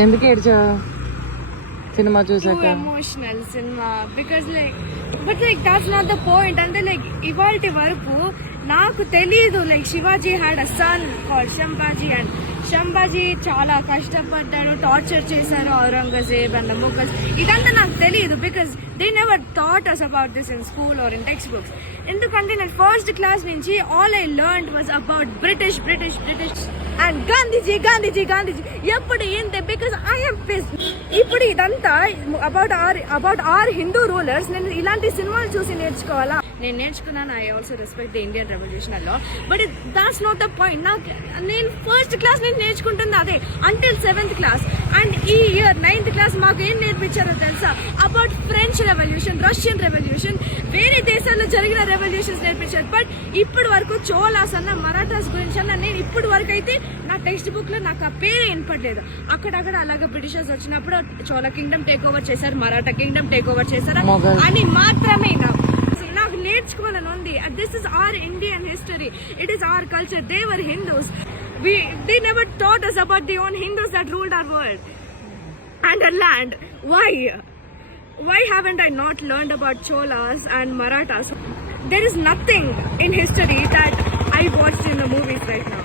ఎందుకు ఏడ్చావు సినిమా చూసాక? Emotional cinema because like but like that's not the point. అంటే like ఇవాల్టి వరకు నాకు తెలీదు like Shivaji had a son called Sambhaji and Sambhaji చాలా కష్టపడ్డాడు, టార్చర్ చేశారు ఔరంగజేబ్ అండ్ ముఘల్స్. ఇదంతా నాకు తెలియదు because they never thought us about this in school or in textbooks. ఎందుకంటే నేను ఫస్ట్ క్లాస్ నుంచి all I learn was about British and Gandhiji Gandhiji Gandhiji ఎప్పుడు ఏంటి బికాస్ ఐఎమ్ పిస్డ్. ఇప్పుడు ఇదంతా అబౌట్ ఆర్ హిందూ రూలర్స్. నేను ఇలాంటి సినిమాలు చూసి నేర్చుకోవాలా? నేను నేర్చుకున్నాను. I also respect the Indian revolution అలా, but that's not the point. నేను ఫస్ట్ క్లాస్ నుంచి నేర్చుకుంటుంది అదే అంటిల్ 7th క్లాస్. అండ్ ఈ ఇయర్ 9th క్లాస్ మాకు ఏం నేర్పించారో తెలుసా? About French revolution, Russian revolution, వేరే దేశాల్లో జరిగిన రెవల్యూషన్స్ నేర్పించారు. బట్ ఇప్పటి వరకు చోళాస్ అన్న మరాఠాస్ గురించి అన్న నేను ఇప్పటి వరకు అయితే నా టెక్స్ట్ బుక్ లో నాకు ఆ పేరు వినపడలేదు. అక్కడక్కడ అలాగే బ్రిటిషర్స్ వచ్చినప్పుడు చోళ కింగ్డమ్ టేక్ ఓవర్ చేశారు, మరాఠా కింగ్డమ్ టేక్ ఓవర్ చేశారు అని మాత్రమే నాకు నేర్చుకోవాలని ఉంది. This is our Indian history, it is our culture. They were Hindus. They never taught us about the own Hindus that ruled our world and our land. Why haven't I not learned about Cholas and Marathas? There is nothing in history that I watched in the movies right now.